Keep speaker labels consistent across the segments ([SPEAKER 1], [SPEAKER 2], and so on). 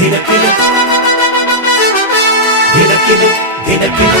[SPEAKER 1] தினக்கிளி தினக்கிளி தினக்கிளி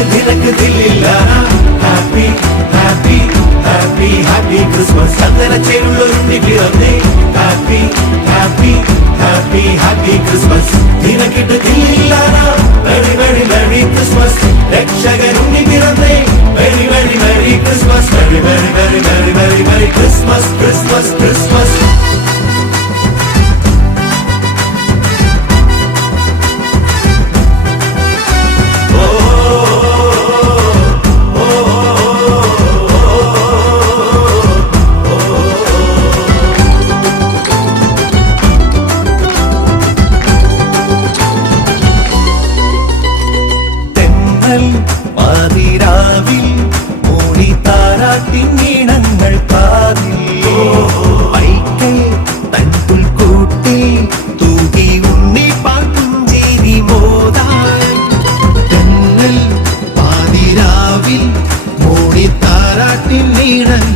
[SPEAKER 1] எனக்கு திறக்குதில் இல்ல happy happy happy happy Christmas சந்தன செருள் உருண்டி பிறந்தே. Happy happy happy happy Christmas தினக்கிட்டு தில் இல்லாரா வெடி வெடி வெடி கிறிஸ்மஸ் ரட்சகன் உண்ணி பிறந்தே. Very very very Christmas very very very very very very Christmas Christmas Christmas മൂടി താരാട്ടിൻ ഈണങ്ങൾ കാതിൽ വൈക്കൽ തൻ പുൽക്കൂട്ടിൽ തൂകി ഉണ്ണി പാട്ടുംചേരി മോതാൻ. തെന്നൽ പാതിരാവിൽ നീളങ്ങൾ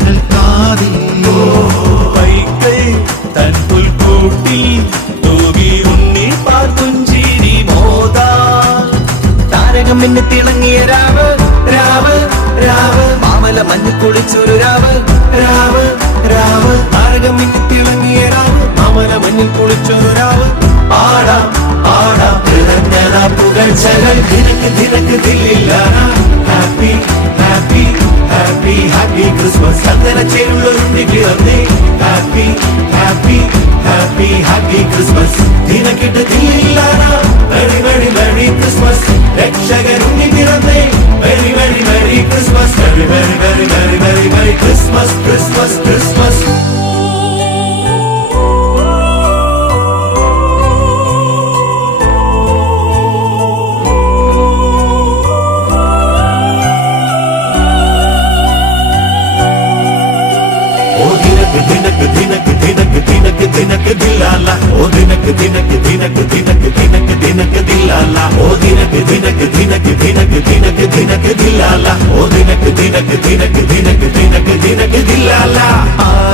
[SPEAKER 1] മിന്നി തിളങ്ങിയ രാവ് രാവ് രാവ്. മാമല മഞ്ഞു കുളിച്ചൊരു രാവ് രാവ് രാവ്. താരകം മിന്നി തിളങ്ങിയ രാവ് മാമല മഞ്ഞു കുളിച്ചൊരു രാവ്. പാടാം പാടാം. നിറഞ്ഞ പുകഴ്ചകൾ തിരക്ക് തിരക്ക് തില്ലില്ല happy happy happy happy Christmas അങ്ങനെ ചെയ്യുള്ളൊരു happy happy നിനക്കിട്ട് ദില്ലില്ല very very very Christmas രക്ഷകനുണ്ണി പിറന്നേ very very very Christmas very very very very very very Christmas Christmas Christmas dinak dinak dinak dinak dinak dinak dinak dilala o dinak dinak dinak dinak dinak dinak dilala o dinak dinak dinak dinak dinak dinak dilala